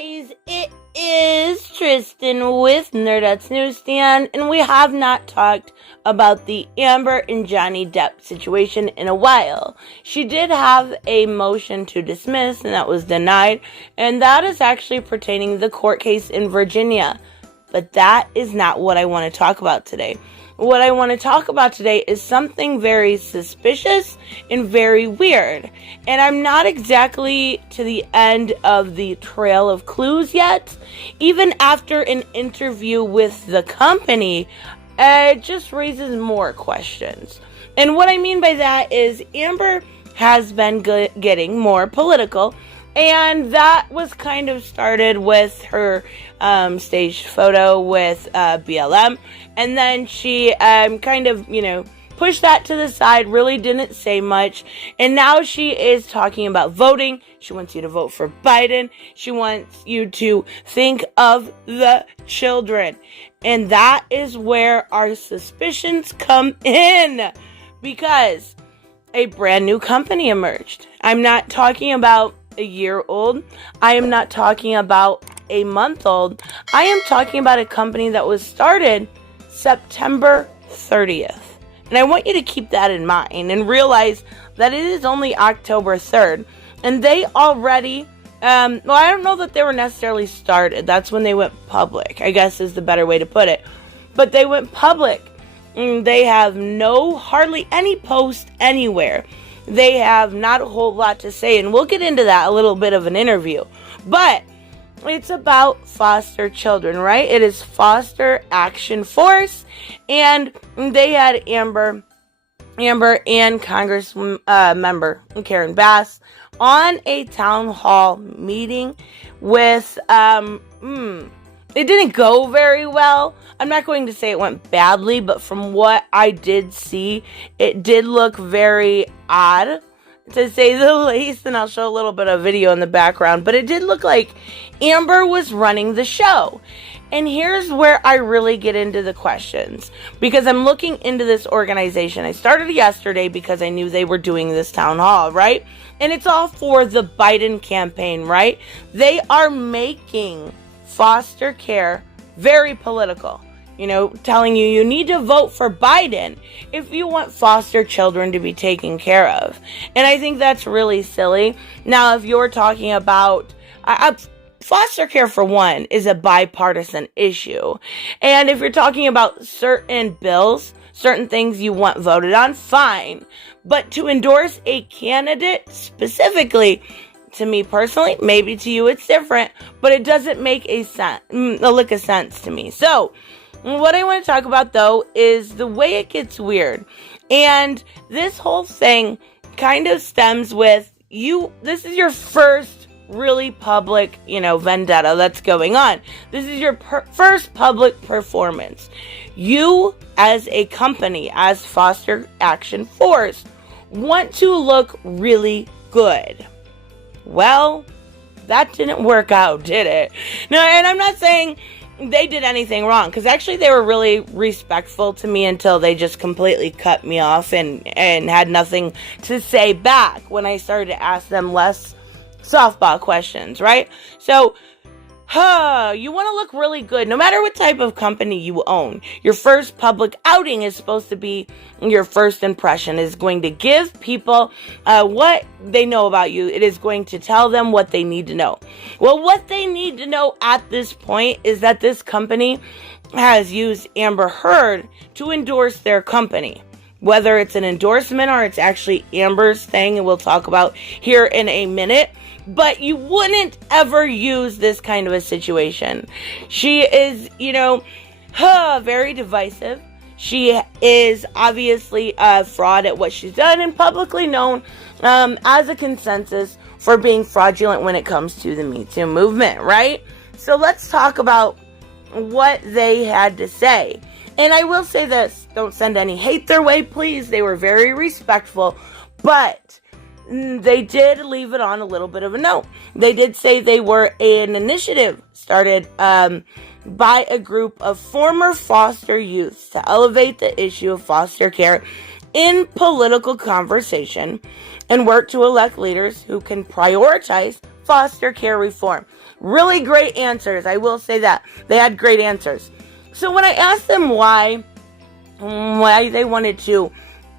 guys, it is Tristan with NewsStand, and we have not talked about the Amber and Johnny Depp situation in a while. She did have a motion to dismiss, and that was denied, and that is actually pertaining to the court case in Virginia. But that is not what I want to talk about today. What I want to talk about today is something very suspicious and very weird. And I'm not exactly to the end of the trail of clues yet. Even after an interview with the company, it just raises more questions. And what I mean by that is Amber has been getting more political. And that was kind of started with her staged photo with BLM. And then she kind of, pushed that to the side, really didn't say much. And now she is talking about voting. She wants you to vote for Biden. She wants you to think of the children. And that is where our suspicions come in. Because a brand new company emerged. I'm not talking about a year old. I am not talking about a month old. I am talking about a company that was started September 30th. And I want you to keep that in mind and realize that it is only October 3rd. And they already, I don't know that they were necessarily started. That's when they went public, I guess is the better way to put it. But they went public. They have hardly any post anywhere. They have not a whole lot to say, and we'll get into that a little bit of an interview. But it's about foster children, right? It is Foster Action Force, and they had Amber and Congress member Karen Bass on a town hall meeting with it didn't go very well. I'm not going to say it went badly, but from what I did see, it did look very odd, to say the least, and I'll show a little bit of video in the background, but it did look like Amber was running the show. And here's where I really get into the questions, because I'm looking into this organization. I started yesterday because I knew they were doing this town hall, right? And it's all for the Biden campaign, right? They are making foster care very political. Telling you need to vote for Biden if you want foster children to be taken care of. And I think that's really silly. Now, if you're talking about foster care, for one, is a bipartisan issue. And if you're talking about certain bills, certain things you want voted on, fine. But to endorse a candidate specifically, to me personally, maybe to you it's different, but it doesn't make a lick of sense to me. So, what I want to talk about, though, is the way it gets weird. And this whole thing kind of stems with this is your first really public, vendetta that's going on. This is your first public performance. You, as a company, as Foster Action Force, want to look really good. Well, that didn't work out, did it? No, and I'm not saying they did anything wrong, because actually they were really respectful to me until they just completely cut me off and had nothing to say back when I started to ask them less softball questions, right? So, you want to look really good no matter what type of company you own. Your first public outing is supposed to be your first impression. Is going to give people what they know about you. It is going to tell them what they need to know. Well, what they need to know at this point is that this company has used Amber Heard to endorse their company. Whether it's an endorsement or it's actually Amber's thing, and we'll talk about here in a minute. But you wouldn't ever use this kind of a situation. She is, very divisive. She is obviously a fraud at what she's done, and publicly known as a consensus for being fraudulent when it comes to the Me Too movement, right? So let's talk about what they had to say. And I will say this, don't send any hate their way, please. They were very respectful, but they did leave it on a little bit of a note. They did say they were an initiative started by a group of former foster youths to elevate the issue of foster care in political conversation and work to elect leaders who can prioritize foster care reform. Really great answers. I will say that. They had great answers. So when I asked them why they wanted to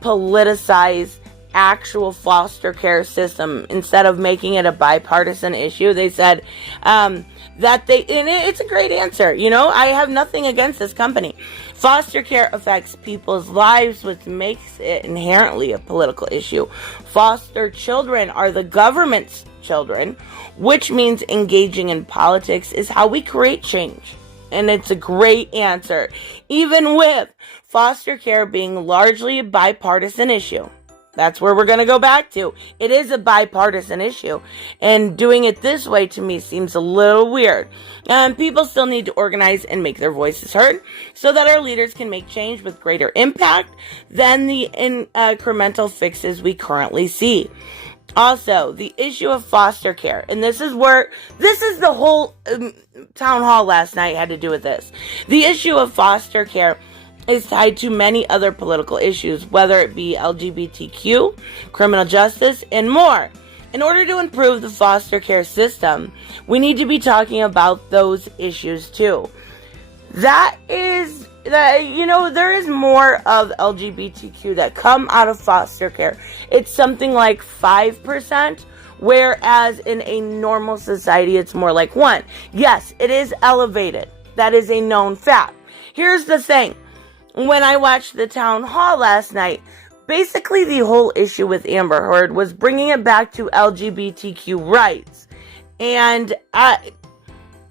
politicize actual foster care system instead of making it a bipartisan issue, they said and it's a great answer. I have nothing against this company. Foster care affects people's lives, which makes it inherently a political issue. Foster children are the government's children, which means engaging in politics is how we create change. And it's a great answer, even with foster care being largely a bipartisan issue. That's where we're going to go back to. It is a bipartisan issue, and doing it this way to me seems a little weird. People still need to organize and make their voices heard so that our leaders can make change with greater impact than the incremental fixes we currently see. Also, the issue of foster care, and this is the whole town hall last night had to do with this. The issue of foster care is tied to many other political issues, whether it be LGBTQ, criminal justice, and more. In order to improve the foster care system, we need to be talking about those issues too. There is more of LGBTQ that come out of foster care. It's something like 5%, whereas in a normal society, it's more like 1%. Yes, it is elevated. That is a known fact. Here's the thing. When I watched the town hall last night, basically the whole issue with Amber Heard was bringing it back to LGBTQ rights. And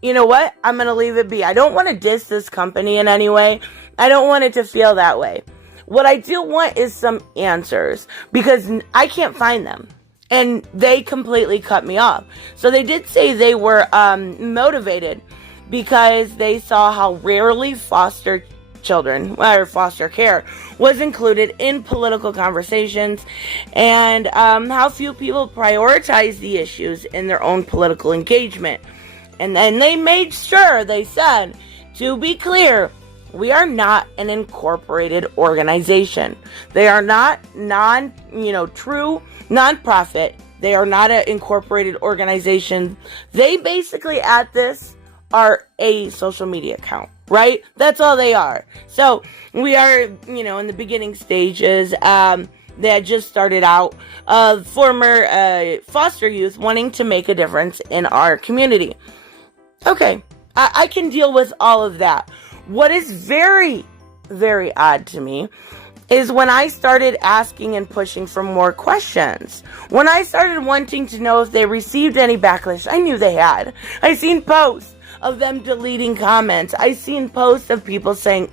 you know what? I'm going to leave it be. I don't want to diss this company in any way. I don't want it to feel that way. What I do want is some answers, because I can't find them. And they completely cut me off. So they did say they were motivated because they saw how rarely foster care was included in political conversations, and how few people prioritize the issues in their own political engagement. And then they made sure, they said, to be clear, we are not an incorporated organization. They are not true nonprofit. They are not an incorporated organization. They basically at this are a social media account. Right? That's all they are. So we are, in the beginning stages. They had just started out, former foster youth wanting to make a difference in our community. Okay, I can deal with all of that. What is very, very odd to me is when I started asking and pushing for more questions. When I started wanting to know if they received any backlash, I knew they had. I seen posts of them deleting comments. I seen posts of people saying,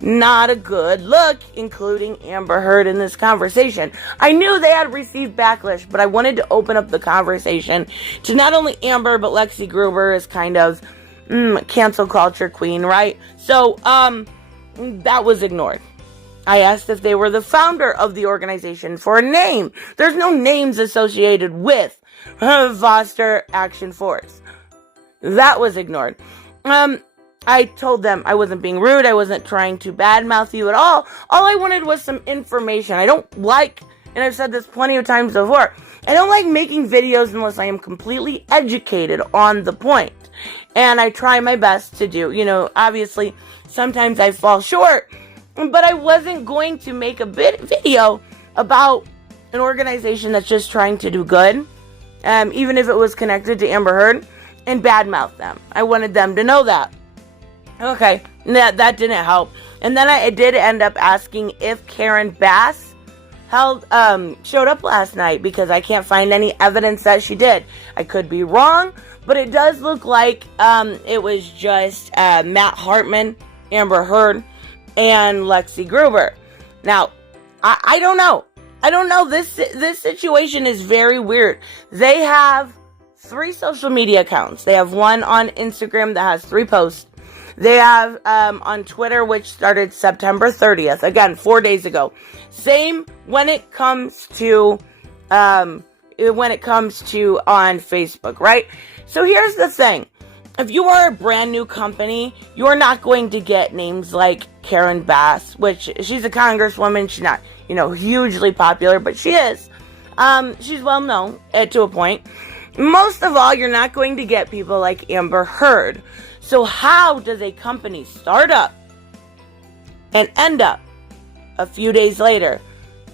not a good look, including Amber Heard in this conversation. I knew they had received backlash, but I wanted to open up the conversation to not only Amber, but Lexi Gruber is kind of cancel culture queen, right? So, that was ignored. I asked if they were the founder of the organization for a name. There's no names associated with Foster Action Force. That was ignored. I told them I wasn't being rude. I wasn't trying to badmouth you at all. All I wanted was some information. I don't like, and I've said this plenty of times before, I don't like making videos unless I am completely educated on the point. And I try my best to do. Obviously, sometimes I fall short, but I wasn't going to make a video about an organization that's just trying to do good, even if it was connected to Amber Heard, and badmouth them. I wanted them to know that. Okay, that didn't help. And then I did end up asking if Karen Bass showed up last night, because I can't find any evidence that she did. I could be wrong, but it does look like it was just Matt Hartman, Amber Heard, and Lexi Gruber. Now, I don't know. I don't know. This situation is very weird. They have 3 social media accounts. They have one on Instagram that has 3 posts. They have on Twitter, which started September 30th. Again, 4 days ago. Same when it comes to on Facebook, right? So here's the thing. If you are a brand new company, you're not going to get names like Karen Bass, which she's a congresswoman. She's not, hugely popular, but she is. She's well known to a point. Most of all, you're not going to get people like Amber Heard. So how does a company start up and end up a few days later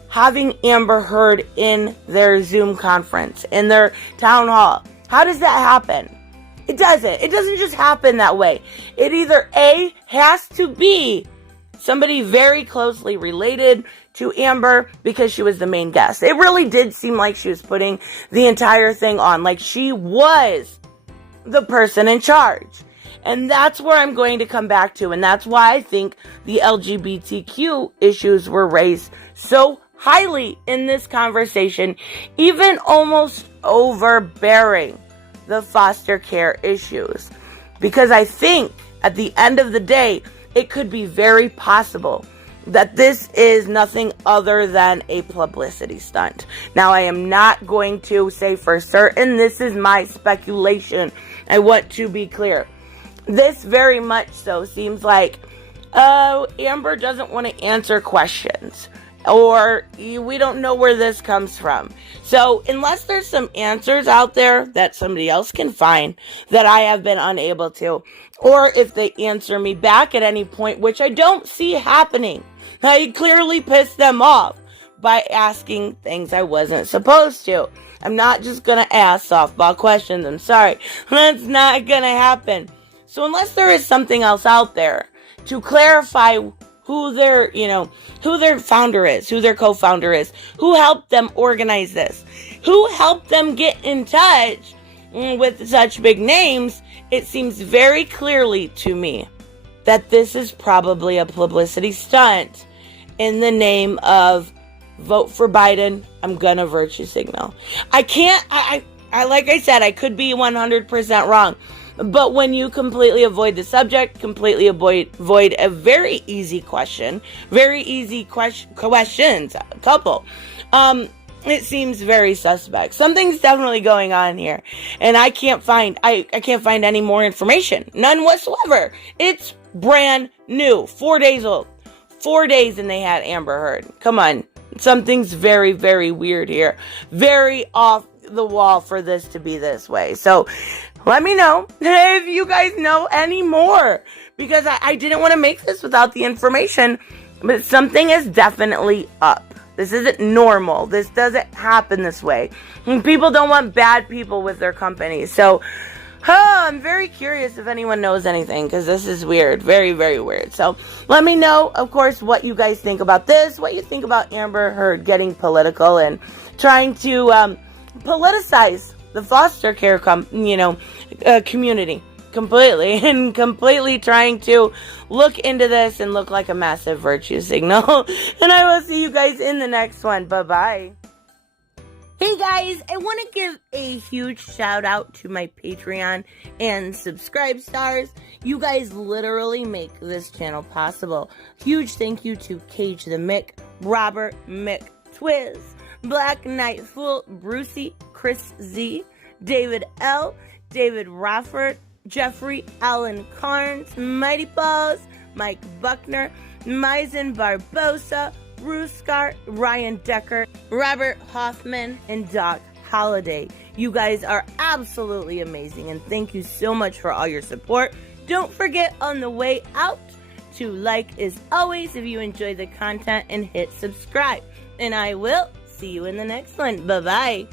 having Amber Heard in their Zoom conference, in their town hall? How does that happen? It doesn't. It doesn't just happen that way. It either A, has to be somebody very closely related to Amber because she was the main guest. It really did seem like she was putting the entire thing on, like she was the person in charge. And that's where I'm going to come back to. And that's why I think the LGBTQ issues were raised so highly in this conversation, even almost overbearing the foster care issues. Because I think at the end of the day, it could be very possible that this is nothing other than a publicity stunt. Now, I am not going to say for certain. This is my speculation. I want to be clear. This very much so seems like, Amber doesn't want to answer questions, or we don't know where this comes from. So unless there's some answers out there that somebody else can find that I have been unable to, or if they answer me back at any point, which I don't see happening, I clearly pissed them off by asking things I wasn't supposed to. I'm not just going to ask softball questions. I'm sorry. That's not going to happen. So unless there is something else out there to clarify who their founder is, who their co-founder is, who helped them organize this, who helped them get in touch with such big names, it seems very clearly to me that this is probably a publicity stunt in the name of vote for Biden, I'm gonna virtue signal. Like I said, I could be 100% wrong. But when you completely avoid the subject, completely avoid a very easy question, questions, a couple, it seems very suspect. Something's definitely going on here, and I can't find any more information, none whatsoever. It's brand new, 4 days old, 4 days, and they had Amber Heard. Come on, something's very, very weird here, very off the wall for this to be this way. So let me know if you guys know any more, because I didn't want to make this without the information, but something is definitely up. This isn't normal. This doesn't happen this way. People don't want bad people with their companies. So I'm very curious if anyone knows anything, because this is weird. Very, very weird. So let me know, of course, what you guys think about this, what you think about Amber Heard getting political and trying to politicize the foster care community completely, and completely trying to look into this and look like a massive virtue signal. And I will see you guys in the next one. Bye-bye. Hey guys, I want to give a huge shout out to my Patreon and subscribe stars. You guys literally make this channel possible. Huge thank you to Cage the Mick, Robert Mick Twiz, Black Knight Fool, Brucey, Chris Z, David L, David Rafford, Jeffrey Allen Carnes, Mighty Balls, Mike Buckner, Maizen Barbosa, Ruskart, Ryan Decker, Robert Hoffman, and Doc Holliday. You guys are absolutely amazing, and thank you so much for all your support. Don't forget on the way out to like as always if you enjoy the content, and hit subscribe. And I will see you in the next one. Bye-bye.